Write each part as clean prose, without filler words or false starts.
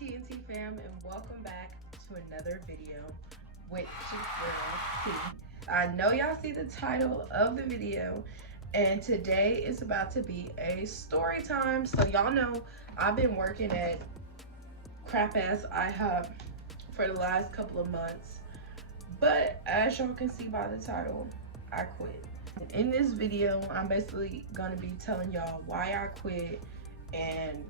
TNT fam, and welcome back to another video with your girl T. I know y'all see the title of the video, and today is about to be a story time. So y'all know I've been working at crap ass Ihop for the last couple of months, but as y'all can see by the title, I quit. In this video, I'm basically gonna be telling y'all why I quit, and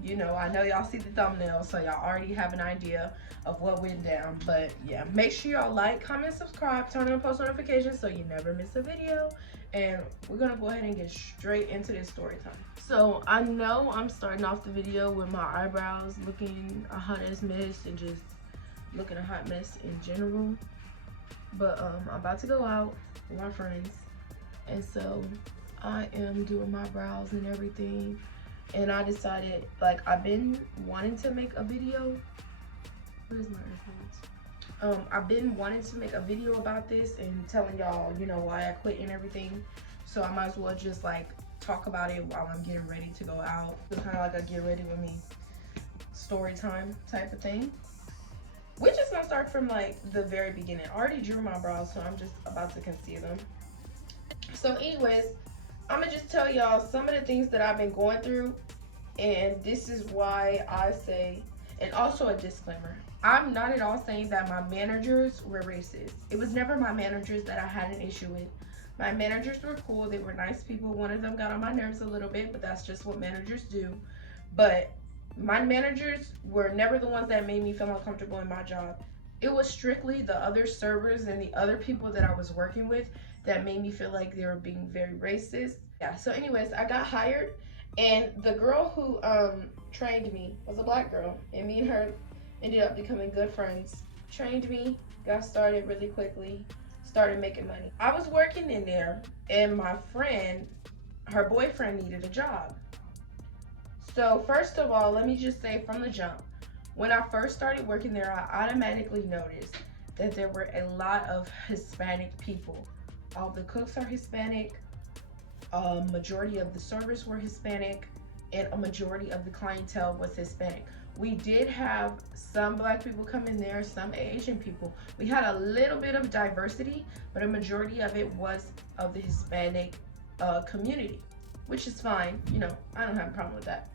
you know, I know y'all see the thumbnail, so y'all already have an idea of what went down. But yeah, make sure y'all like, comment, subscribe, turn on post notifications so you never miss a video. And we're gonna go ahead and get straight into this story time. So I know I'm starting off the video with my eyebrows looking a hot ass mess and just looking a hot mess in general. But I'm about to go out with my friends, and so I am doing my brows and everything. And I decided, like, I've been wanting to make a video. Where's my earphones? I've been wanting to make a video about this and telling y'all, you know, why I quit and everything. So I might as well just like talk about it while I'm getting ready to go out. It's kind of like a get ready with me story time type of thing. We're just gonna start from like the very beginning. I already drew my brows, so I'm just about to conceal them. So anyways, I'm gonna just tell y'all some of the things that I've been going through, and this is why I say, and also a disclaimer, I'm not at all saying that my managers were racist. It was never my managers that I had an issue with. My managers were cool, they were nice people. One of them got on my nerves a little bit, but that's just what managers do. But my managers were never the ones that made me feel uncomfortable in my job. It was strictly the other servers and the other people that I was working with that made me feel like they were being very racist. Yeah, so anyways, I got hired, and the girl who trained me was a black girl, and me and her ended up becoming good friends. Trained me, got started really quickly, started making money. I was working in there, and my friend, her boyfriend needed a job. So first of all, let me just say from the jump, when I first started working there, I automatically noticed that there were a lot of Hispanic people. All the cooks are Hispanic, a majority of the servers were Hispanic, and a majority of the clientele was Hispanic. We did have some black people come in there, some Asian people. We had a little bit of diversity, but a majority of it was of the Hispanic community, which is fine. You know, I don't have a problem with that.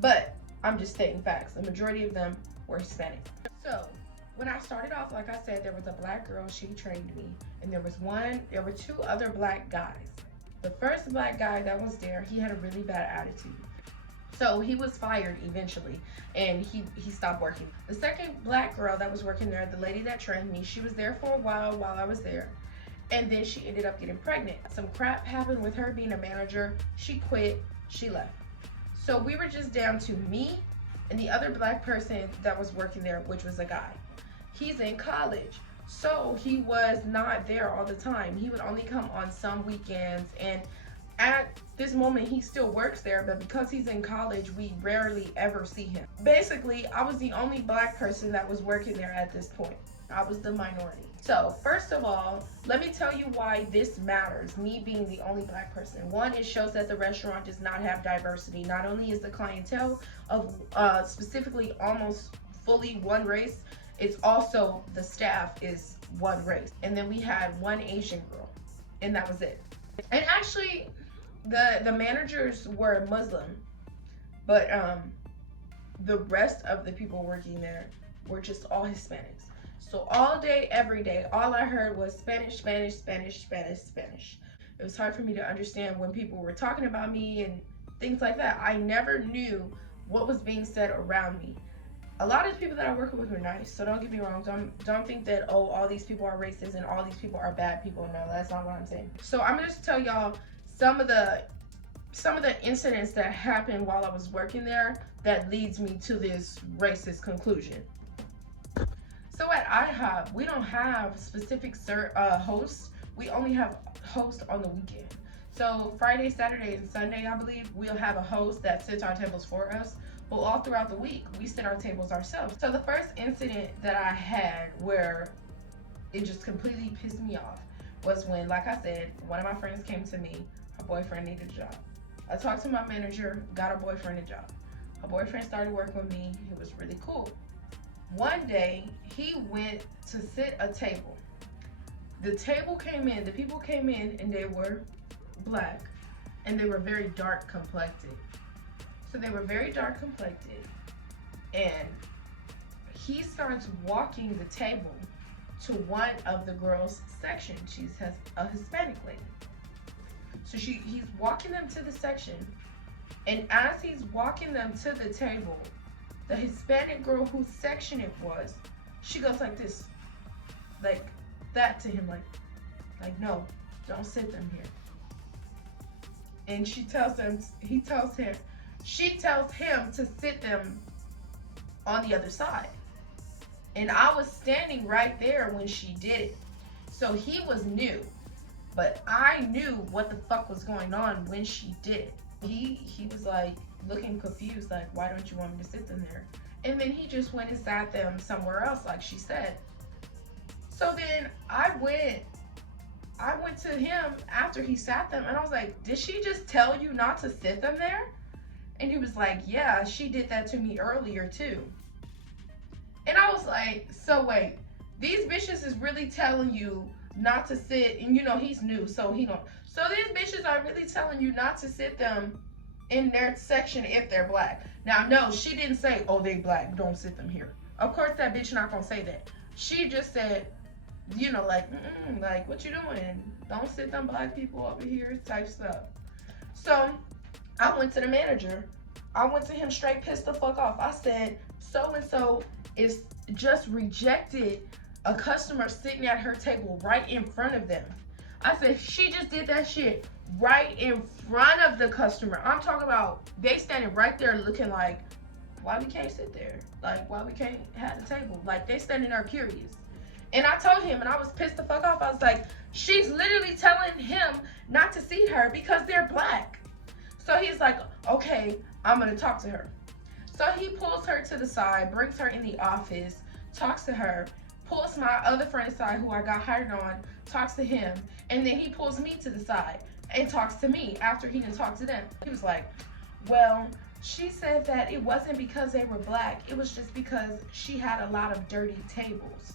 But I'm just stating facts. The majority of them were Hispanic. So when I started off, like I said, there was a black girl, she trained me, and there were two other black guys. The first black guy that was there, he had a really bad attitude. So he was fired eventually, and he stopped working. The second black girl that was working there, the lady that trained me, she was there for a while I was there, and then she ended up getting pregnant. Some crap happened with her being a manager. She quit, she left. So we were just down to me and the other black person that was working there, which was a guy. He's in college, so he was not there all the time. He would only come on some weekends, and at this moment he still works there, but because he's in college, we rarely ever see him. Basically, I was the only black person that was working there at this point. I was the minority. So first of all, let me tell you why this matters, me being the only black person. One, it shows that the restaurant does not have diversity. Not only is the clientele of specifically almost fully one race, it's also the staff is one race. And then we had one Asian girl, and that was it. And actually, the managers were Muslim, but the rest of the people working there were just all Hispanics. So all day, every day, all I heard was Spanish, Spanish, Spanish, Spanish, Spanish. It was hard for me to understand when people were talking about me and things like that. I never knew what was being said around me. A lot of the people that I work with were nice, so don't get me wrong. Don't think that, oh, all these people are racist and all these people are bad people. No, that's not what I'm saying. So I'm gonna just tell y'all some of the incidents that happened while I was working there that leads me to this racist conclusion. So at IHOP, we don't have specific hosts. We only have hosts on the weekend. So Friday, Saturday, and Sunday, I believe, we'll have a host that sits our tables for us. But all throughout the week, we sit our tables ourselves. So the first incident that I had where it just completely pissed me off was when, like I said, one of my friends came to me, her boyfriend needed a job. I talked to my manager, got her boyfriend a job. My boyfriend started working with me. It was really cool. One day, he went to sit a table. The table came in, the people came in, and they were black, and they were very dark complected. So they were very dark complected, and he starts walking the table to one of the girls' section. She's a Hispanic lady. So he's walking them to the section, and as he's walking them to the table, the Hispanic girl whose section it was, she goes like this, like that to him, like no, don't sit them here. And she tells him to sit them on the other side. And I was standing right there when she did it. So he was new, but I knew what the fuck was going on when she did it. He was like looking confused, like, why don't you want me to sit them there? And then he just went and sat them somewhere else, like she said. So then I went to him after he sat them, and I was like, did she just tell you not to sit them there? And he was like, yeah, she did that to me earlier too. And I was like, so wait, these bitches is really telling you not to sit, and you know he's new, so he don't. So these bitches are really telling you not to sit them in their section if they're black. Now, no, she didn't say, oh, they black, don't sit them here. Of course, that bitch not gonna say that. She just said, you know, like, like, what you doing? Don't sit them black people over here type stuff. So I went to the manager. I went to him straight pissed the fuck off. I said, so-and-so is just rejected a customer sitting at her table right in front of them. I said, she just did that shit right in front of the customer. I'm talking about they standing right there looking like, why we can't sit there? Like, why we can't have the table? Like, they standing there curious. And I told him, and I was pissed the fuck off. I was like, she's literally telling him not to seat her because they're black. So he's like, okay, I'm gonna talk to her. So he pulls her to the side, brings her in the office, talks to her, pulls my other friend aside who I got hired on, talks to him, and then he pulls me to the side and talks to me after he didn't talk to them. He was like, well, she said that it wasn't because they were black, it was just because she had a lot of dirty tables.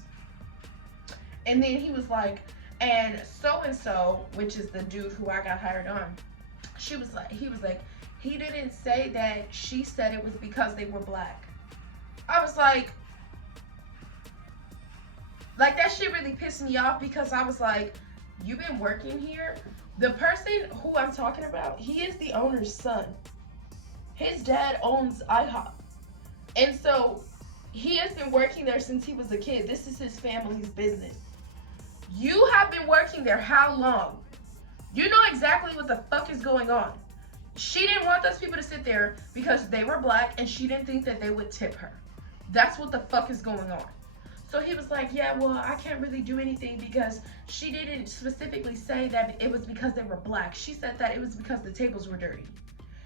And then he was like, and so-and-so, which is the dude who I got hired on, he was like, he didn't say that she said it was because they were black. I was like that shit really pissed me off because I was like, you've been working here? The person who I'm talking about, he is the owner's son. His dad owns Ihop. And so he has been working there since he was a kid. This is his family's business. You have been working there how long? You know exactly what the fuck is going on. She didn't want those people to sit there because they were black and she didn't think that they would tip her. That's what the fuck is going on. So he was like, yeah, well, I can't really do anything because she didn't specifically say that it was because they were black. She said that it was because the tables were dirty.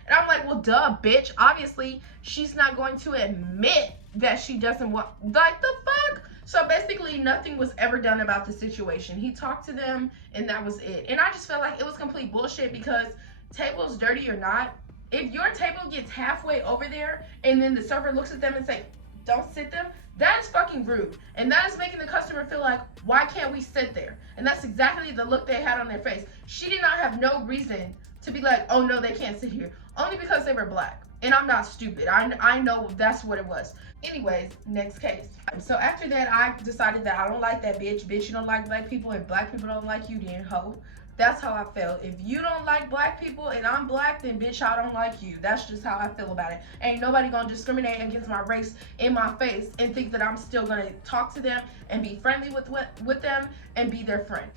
And I'm like, well, duh, bitch. Obviously, she's not going to admit that she doesn't want, like, the fuck? So basically, nothing was ever done about the situation. He talked to them, and that was it. And I just felt like it was complete bullshit because tables dirty or not, if your table gets halfway over there and then the server looks at them and say, don't sit them, that is fucking rude. And that is making the customer feel like, why can't we sit there? And that's exactly the look they had on their face. She did not have no reason to be like, oh no, they can't sit here. Only because they were black. And I'm not stupid. I know that's what it was. Anyways, next case. So after that, I decided that I don't like that bitch. Bitch, you don't like black people and black people don't like you then, hoe. That's how I felt. If you don't like black people and I'm black, then bitch, I don't like you. That's just how I feel about it. Ain't nobody gonna discriminate against my race in my face and think that I'm still gonna talk to them and be friendly with them and be their friend.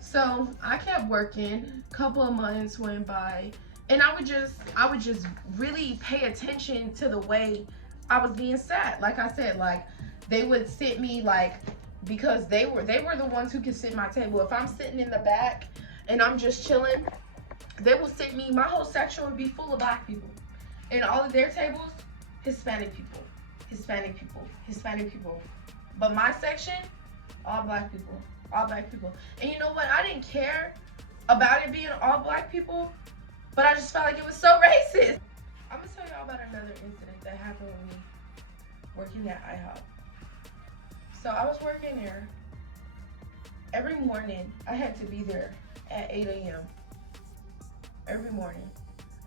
So I kept working. A couple of months went by, and I would just really pay attention to the way I was being sat. Like I said, like they would sit me like, because they were the ones who could sit at my table. If I'm sitting in the back and I'm just chilling, they will sit me, my whole section would be full of black people. And all of their tables, Hispanic people, Hispanic people, Hispanic people. But my section, all black people, all black people. And you know what? I didn't care about it being all black people, but I just felt like it was so racist. I'm gonna tell y'all about another incident. that happened with me working at Ihop. So I was working there. Every morning, I had to be there at 8 a.m. every morning.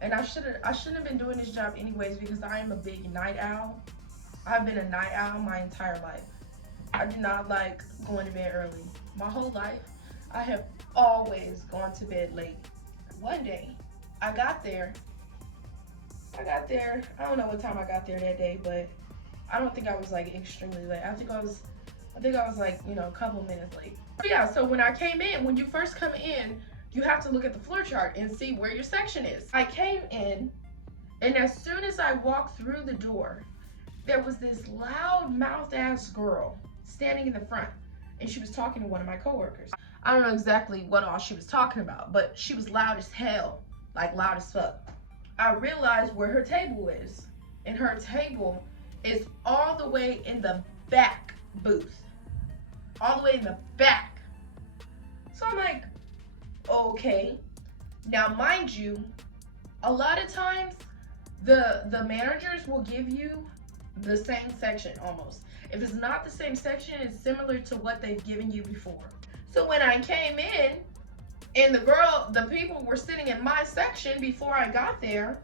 And I shouldn't have been doing this job anyways because I am a big night owl. I've been a night owl my entire life. I do not like going to bed early. My whole life, I have always gone to bed late. One day, I got there. I don't know what time I got there that day, but I don't think I was like extremely late. I think I was like, you know, a couple minutes late. But yeah, so when I came in, when you first come in, you have to look at the floor chart and see where your section is. I came in, and as soon as I walked through the door, there was this loud-mouthed ass girl standing in the front, and she was talking to one of my coworkers. I don't know exactly what all she was talking about, but she was loud as hell, like loud as fuck. I realized where her table is, and her table is all the way in the back booth. All the way in the back. So I'm like, okay. Now, mind you, a lot of times the managers will give you the same section almost. If it's not the same section, it's similar to what they've given you before. So when I came in and the people were sitting in my section before I got there,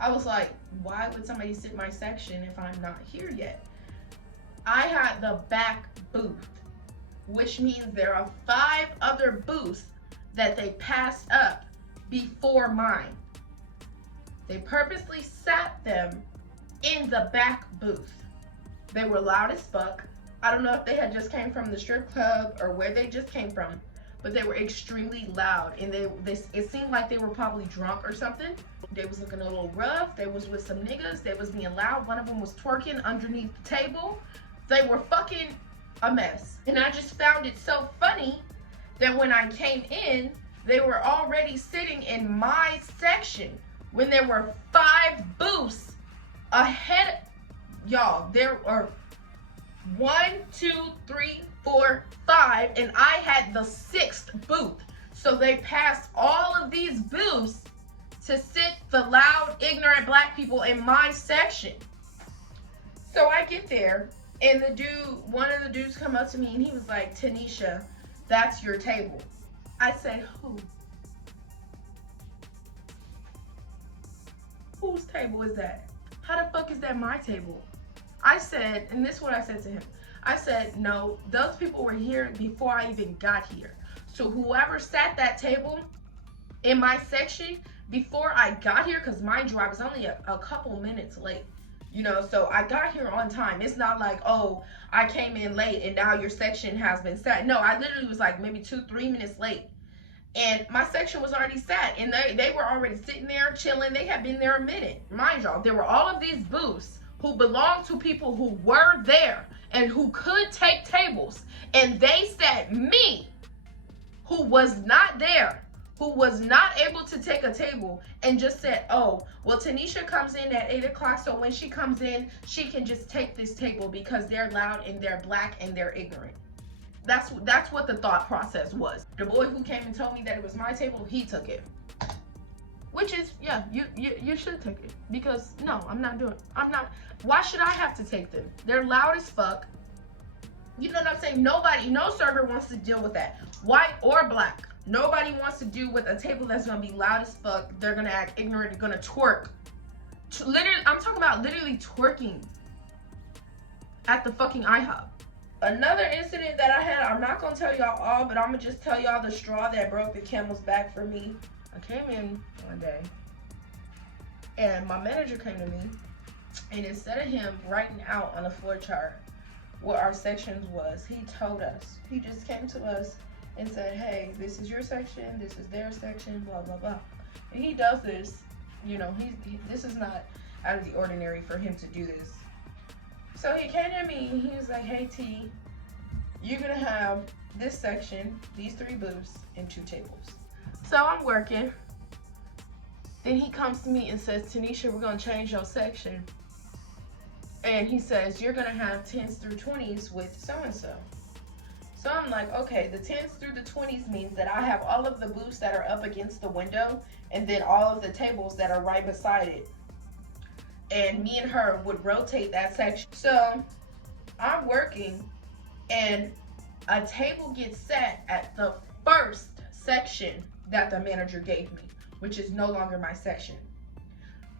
I was like, why would somebody sit in my section if I'm not here yet? I had the back booth, which means there are 5 other booths that they passed up before mine. They purposely sat them in the back booth. They were loud as fuck. I don't know if they had just came from the strip club or where they just came from, but they were extremely loud, and it seemed like they were probably drunk or something. They was looking a little rough. They was with some niggas. They was being loud. One of them was twerking underneath the table. They were fucking a mess. And I just found it so funny that when I came in, they were already sitting in my section when there were 5 booths ahead. Y'all, there are 1, 2, 3, 4, 5, and I had the 6th booth. So they passed all of these booths to sit the loud, ignorant black people in my section. So I get there, and one of the dudes come up to me, and he was like, Tanisha, that's your table. I said, who? Whose table is that? How the fuck is that my table? I said, and this is what I said to him. I said, no, those people were here before I even got here. So whoever sat that table in my section before I got here, because mind you, I was only a couple minutes late, you know, so I got here on time. It's not like, oh, I came in late and now your section has been sat. No, I literally was like maybe 2-3 minutes late. And my section was already sat, and they were already sitting there chilling. They had been there a minute. Mind y'all, there were all of these booths who belonged to people who were there and who could take tables. And they sat me, who was not there, who was not able to take a table, and just said, oh, well, Tanisha comes in at 8 o'clock, so when she comes in, she can just take this table because they're loud and they're black and they're ignorant. That's what the thought process was. The boy who came and told me that it was my table, he took it. Which is, yeah, you should take it. Because, no, I'm not doing it. Why should I have to take them? They're loud as fuck. You know what I'm saying? No server wants to deal with that. White or black. Nobody wants to deal with a table that's going to be loud as fuck. They're going to act ignorant. They're going to twerk. Literally, I'm talking about literally twerking at the fucking IHOP. Another incident that I had, I'm not going to tell y'all all, but I'm going to just tell y'all the straw that broke the camel's back for me. I came in one day, and my manager came to me, and instead of him writing out on the floor chart what our sections was, he told us. He just came to us and said, hey, this is your section, this is their section, blah, blah, blah. And he does this, you know, this is not out of the ordinary for him to do this. So he came to me and he was like, hey T, you're gonna have this section, these 3 booths, and 2 tables. So I'm working. Then he comes to me and says, Tanisha, we're gonna change your section. And he says, you're gonna have 10s through 20s with so-and-so. So I'm like, okay, the 10s through the 20s means that I have all of the booths that are up against the window and then all of the tables that are right beside it. and me and her would rotate that section. So I'm working, and a table gets set at the first section that the manager gave me, which is no longer my section.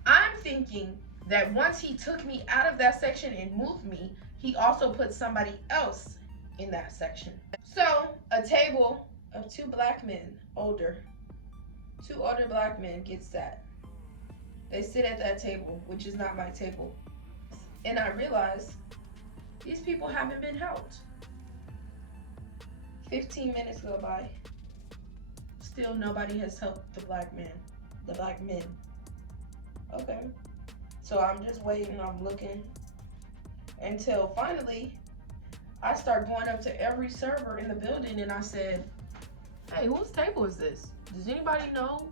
I'm thinking that once he took me out of that section and moved me, he also put somebody else in that section. So a table of two black men, two older black men get sat. They sit at that table, which is not my table. And I realize these people haven't been helped. 15 minutes go by. Still nobody has helped the black men. Okay. So I'm just waiting, I'm looking until finally I start going up to every server in the building and I said, hey, whose table is this? Does anybody know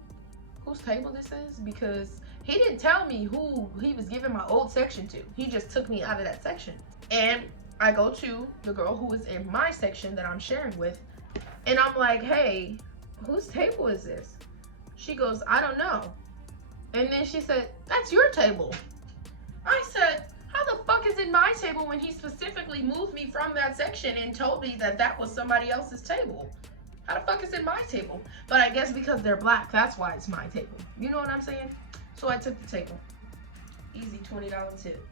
whose table this is? Because he didn't tell me who he was giving my old section to. He just took me out of that section. And I go to the girl who was in my section that I'm sharing with, and I'm like, hey, whose table is this? She goes, I don't know. And then she said, that's your table. I said, how the fuck is it my table when he specifically moved me from that section and told me that that was somebody else's table? How the fuck is it my table? But I guess because they're black, that's why it's my table. You know what I'm saying? So I took the table. Easy $20 tip.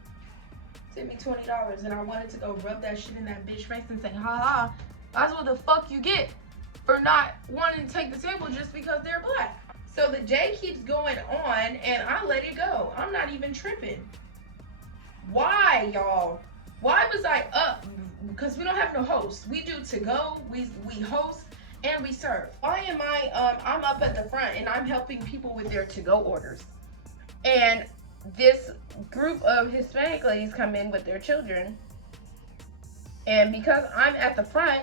Tip me $20, and I wanted to go rub that shit in that bitch face and say, ha ha, that's what the fuck you get for not wanting to take the table just because they're black. So the day keeps going on, and I let it go. I'm not even tripping. Why, y'all? Why was I up? Because we don't have no host. We do to go, we host, and we serve. Why am I'm up at the front and I'm helping people with their to-go orders. And this group of Hispanic ladies come in with their children. And because I'm at the front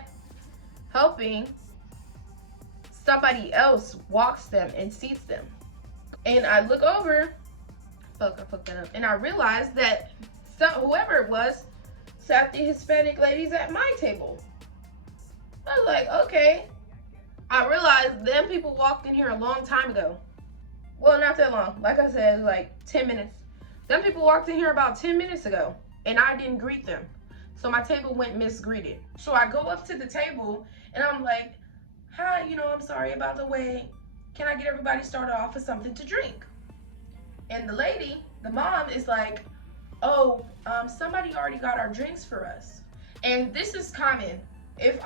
helping, somebody else walks them and seats them. And I look over, I fucked that up. And I realized that whoever it was sat the Hispanic ladies at my table. I was like, okay. I realized them people walked in here a long time ago. Well, not that long. Like I said, like 10 minutes. Them people walked in here about 10 minutes ago, and I didn't greet them. So my table went misgreeted. So I go up to the table, and I'm like, hi, I'm sorry about the wait. Can I get everybody started off with something to drink? And the lady, the mom, is like, oh, somebody already got our drinks for us. And this is common. If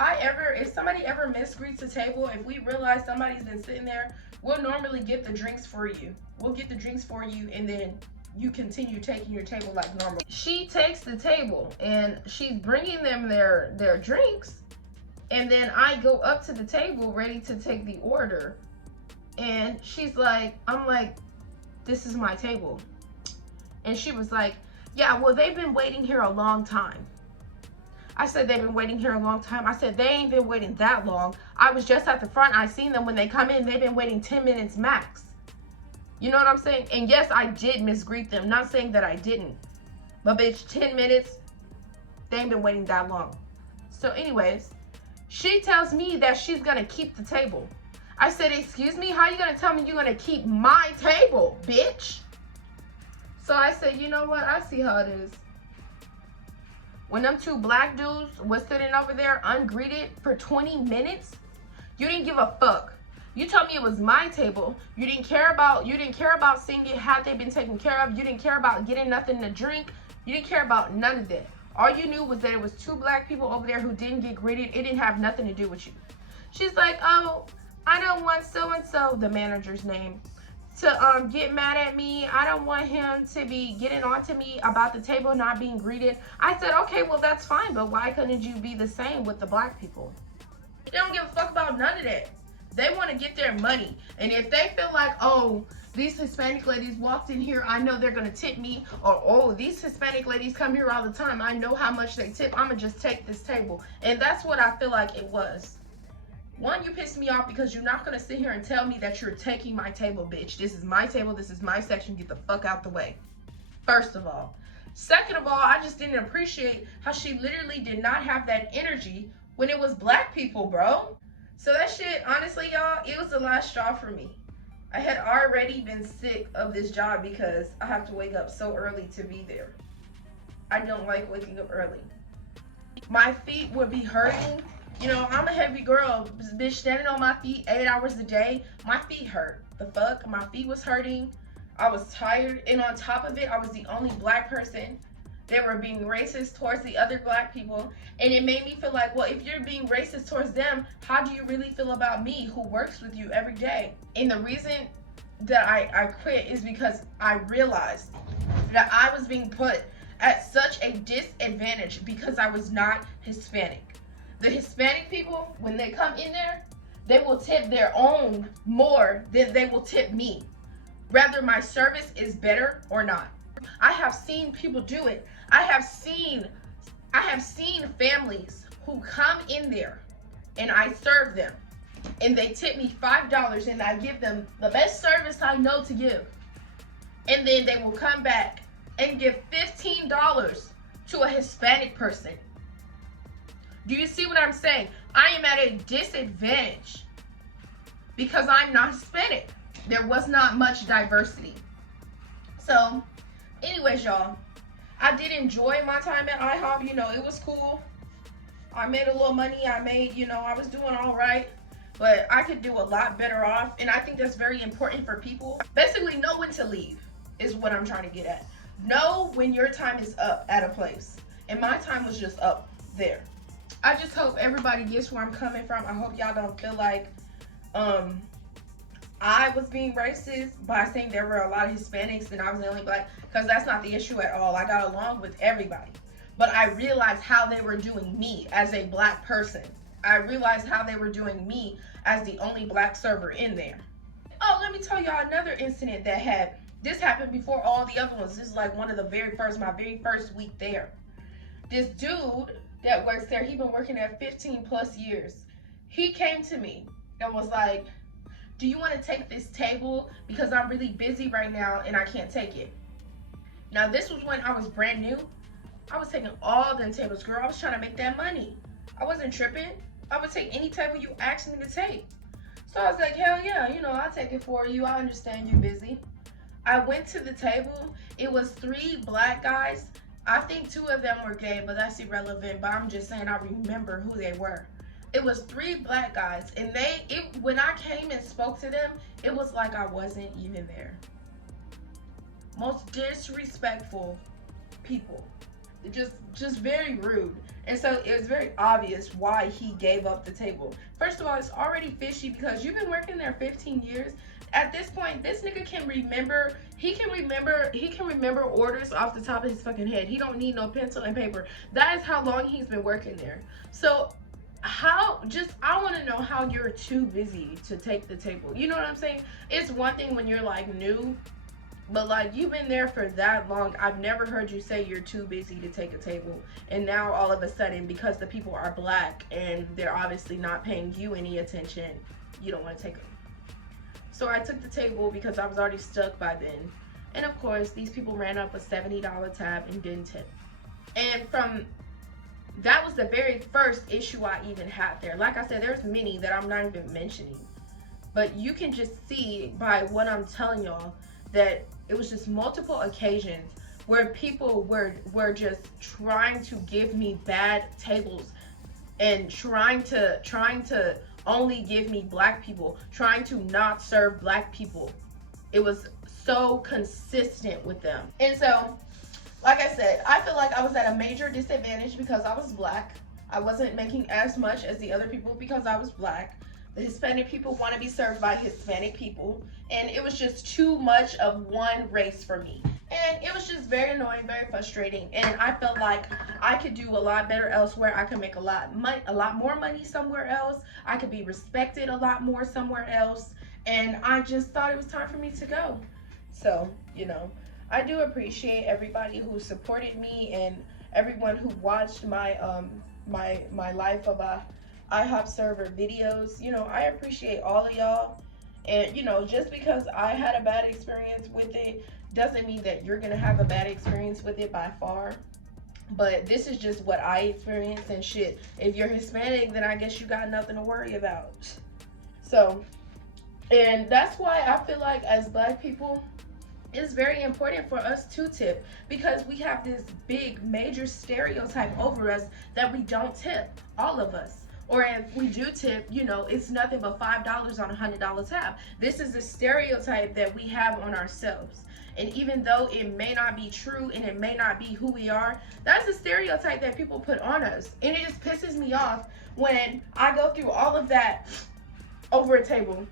somebody ever misgreets a table, if we realize somebody's been sitting there, we'll normally get the drinks for you. We'll get the drinks for you, and then you continue taking your table like normal. She takes the table, and she's bringing them their drinks, and then I go up to the table ready to take the order, and she's like, I'm like, this is my table. And she was like, yeah, well, they've been waiting here a long time. I said, they've been waiting here a long time. I said, they ain't been waiting that long. I was just at the front. I seen them when they come in. They've been waiting 10 minutes max. You know what I'm saying? And yes, I did misgreet them. Not saying that I didn't. But bitch, 10 minutes, they ain't been waiting that long. So anyways, she tells me that she's going to keep the table. I said, excuse me? How you going to tell me you're going to keep my table, bitch? So I said, you know what? I see how it is. When them two black dudes was sitting over there ungreeted for 20 minutes, you didn't give a fuck. You told me it was my table. You didn't care about seeing it, had they been taken care of. You didn't care about getting nothing to drink. You didn't care about none of that. All you knew was that it was two black people over there who didn't get greeted. It didn't have nothing to do with you. She's like, oh, I don't want so-and-so, the manager's name, to get mad at me. I don't want him to be getting on to me about the table not being greeted. I said, okay, well, that's fine, but why couldn't you be the same with the black people? They don't give a fuck about none of that. They want to get their money. And if they feel like, oh, these Hispanic ladies walked in here, I know they're going to tip me. Or, oh, these Hispanic ladies come here all the time, I know how much they tip. I'm going to just take this table. And that's what I feel like it was. One, you pissed me off because you're not going to sit here and tell me that you're taking my table, bitch. This is my table. This is my section. Get the fuck out the way. First of all. Second of all, I just didn't appreciate how she literally did not have that energy when it was black people, bro. So that shit, honestly, y'all, it was the last straw for me. I had already been sick of this job because I have to wake up so early to be there. I don't like waking up early. My feet would be hurting. You know, I'm a heavy girl, bitch, standing on my feet 8 hours a day. My feet hurt. The fuck? My feet was hurting. I was tired. And on top of it, I was the only black person. They were being racist towards the other black people. And it made me feel like, well, if you're being racist towards them, how do you really feel about me who works with you every day? And the reason that I quit is because I realized that I was being put at such a disadvantage because I was not Hispanic. The Hispanic people, when they come in there, they will tip their own more than they will tip me, whether my service is better or not. I have seen people do it. I have seen families who come in there and I serve them and they tip me $5 and I give them the best service I know to give. And then they will come back and give $15 to a Hispanic person. Do you see what I'm saying? I am at a disadvantage because I'm not Hispanic. There was not much diversity. So, anyways, y'all, I did enjoy my time at Ihop. You know, it was cool. I made a little money. I was doing all right. But I could do a lot better off. And I think that's very important for people. Basically, know when to leave is what I'm trying to get at. Know when your time is up at a place. And my time was just up there. I just hope everybody gets where I'm coming from. I hope y'all don't feel like I was being racist by saying there were a lot of Hispanics and I was the only black, because that's not the issue at all. I got along with everybody. But I realized how they were doing me as a black person. I realized how they were doing me as the only black server in there. Oh, let me tell y'all another incident that this happened before all the other ones. This is like one of the my very first week there. This dude that works there, he's been working there 15 plus years. He came to me and was like, do you want to take this table? Because I'm really busy right now and I can't take it. Now, this was when I was brand new. I was taking all them tables, girl. I was trying to make that money. I wasn't tripping. I would take any table you asked me to take. So I was like, hell yeah, I'll take it for you. I understand you're busy. I went to the table. It was 3 black guys. I think 2 of them were gay, but that's irrelevant. But I'm just saying I remember who they were. It was 3 black guys, and when I came and spoke to them, it was like I wasn't even there. Most disrespectful people. Just very rude. And so it was very obvious why he gave up the table. First of all, it's already fishy because you've been working there 15 years. At this point, this nigga can remember, he can remember orders off the top of his fucking head. He don't need no pencil and paper. That is how long he's been working there. So I want to know how you're too busy to take the table. You know what I'm saying? It's one thing when you're like new, but like you've been there for that long. I've never heard you say you're too busy to take a table. And now all of a sudden, because the people are black and they're obviously not paying you any attention, you don't want to take it. So I took the table because I was already stuck by then. And of course, these people ran up a $70 tab and didn't tip. And that was the very first issue I even had there. Like I said, there's many that I'm not even mentioning. But you can just see by what I'm telling y'all that it was just multiple occasions where people were just trying to give me bad tables and trying to only give me black people, trying to not serve black people. It was so consistent with them. And so, like I said, I feel like I was at a major disadvantage because I was black. I wasn't making as much as the other people because I was black. The Hispanic people want to be served by Hispanic people. And it was just too much of one race for me. And it was just very annoying, very frustrating. And I felt like I could do a lot better elsewhere. I could make a lot more money somewhere else. I could be respected a lot more somewhere else. And I just thought it was time for me to go. So, I do appreciate everybody who supported me and everyone who watched my my life of a Ihop server videos. I appreciate all of y'all. And just because I had a bad experience with it doesn't mean that you're gonna have a bad experience with it by far. But this is just what I experienced, and shit, if you're Hispanic, then I guess you got nothing to worry about. So And that's why I feel like as Black people, it's very important for us to tip, because we have this big major stereotype over us that we don't tip, all of us. Or if we do tip, you know, it's nothing but $5 on a $100 tab. This is the stereotype that we have on ourselves. And even though it may not be true and it may not be who we are, that's a stereotype that people put on us. And it just pisses me off when I go through all of that over a table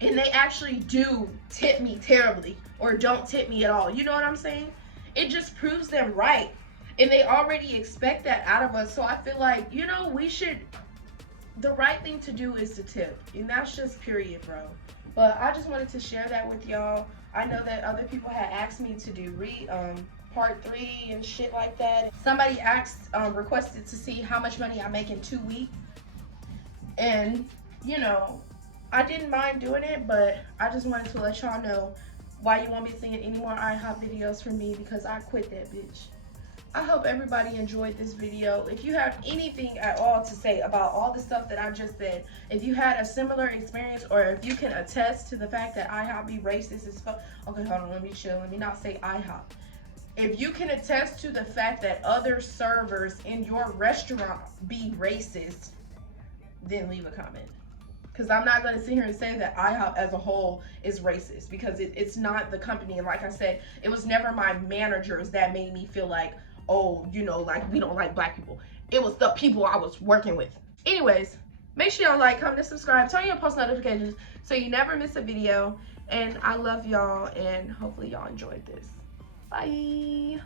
and they actually do tip me terribly or don't tip me at all. You know what I'm saying? It just proves them right. And they already expect that out of us. So I feel like, you know, we should, the right thing to do is to tip. And that's just period, bro. But I just wanted to share that with y'all. I know that other people had asked me to do part 3 and shit like that. Somebody requested to see how much money I make in 2 weeks. And, you know, I didn't mind doing it, but I just wanted to let y'all know why you won't be seeing any more Ihop videos from me, because I quit that bitch. I hope everybody enjoyed this video. If you have anything at all to say about all the stuff that I just said, if you had a similar experience, or if you can attest to the fact that Ihop be racist as fuck. Okay, hold on, let me chill. Let me not say Ihop. If you can attest to the fact that other servers in your restaurant be racist, then leave a comment. Because I'm not going to sit here and say that IHOP as a whole is racist, because it's not the company. And like I said, it was never my managers that made me feel like, oh, you know, like we don't like Black people. It was the people I was working with. Anyways, make sure y'all like, comment, and subscribe. Turn on your post notifications so you never miss a video. And I love y'all, and hopefully y'all enjoyed this. Bye.